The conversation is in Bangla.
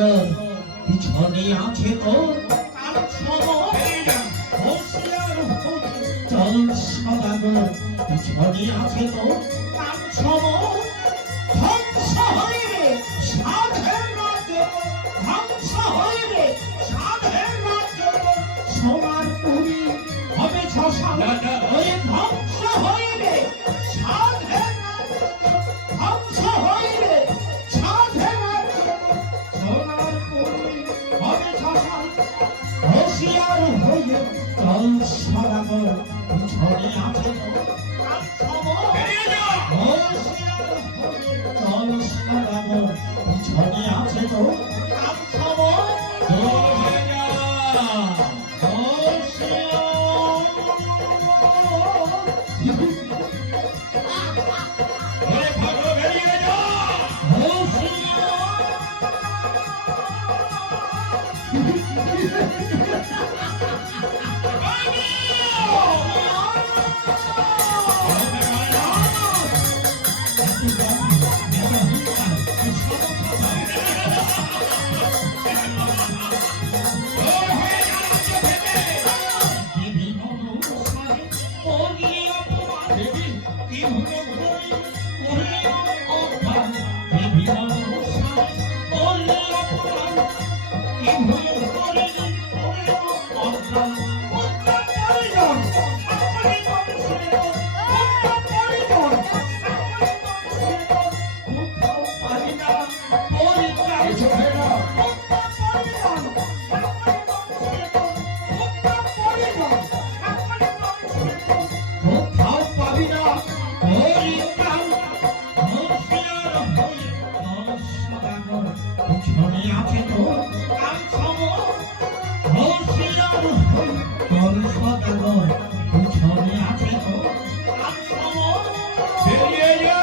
সদাগর পিছনে আছে তো কাল সময় হুঁশিয়ার হয়ে চল সদাগর পিছনে আছে তো কাল সময় ধ্বংস হইবে সাধের রাজ্য ধ্বংস হইবে সাধের রাজ্য সোনার পুরী হবে শ্মশান ওই ধ্বংস হইবে সাধের রাজ্য ধ্বংস হইবে সাধের রাজ্য সোনার পুরী হবে শ্মশান হুঁশিয়ার হয়ে চল সদাগর পিছনে আছে তো কাল সময় হুঁশিয়ার হয়ে চল সদাগর পিছনে আছে তো কাল সময় বেরিয়ে যা